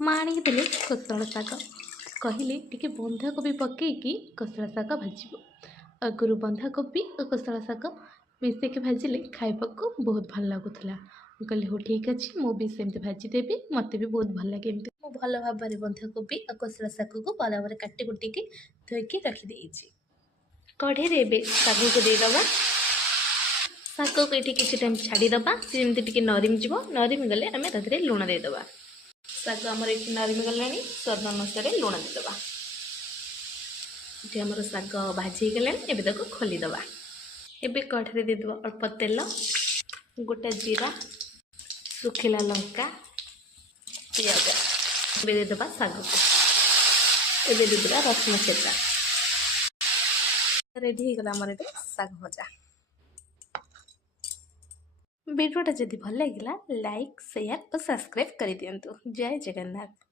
माँ आनिक देले कोଶଳା ଶାଗ कहले टिके बंधाकोबी पकईकि कोଶଳା ଶାଗ भाजिबो। आगुरु बंधाकोबी और कोशଳା ଶାଗ मिसेक भाजिले खाइबाकू बहुत भल लगुला। कहली हो ठीक अच्छे मुझे सेमती भाजीदेवी मत भी बहुत भल लगे। मु भल भाव में बंधाकोबी और कोशଳା ଶାଗ को भल भाव में काटी कुटिकी धोईकी रखिदे। कढ़े रे शाग को देदबा। शाग को ये किसी टाइम छाड़ीदबा जमी नरम जीव नरम गले आम तादेह लुण देदबा। शाग आमर ये नरम गला स्वाद अनुसार लुण देदबा। ये आमर शाग भाजी गला एवं खोलीदबा। एबे कढ़े देदबा अल्प तेल गोटा जीरा सुखिला लंका पियाज देदबा शाग को एबे देदबा रसुण छेचा। रेडी हो गला आमर ये शाग भजा। वीडियोटा जदि भल लगा लाइक शेयर और सब्सक्राइब कर दिंतु। जय जगन्नाथ।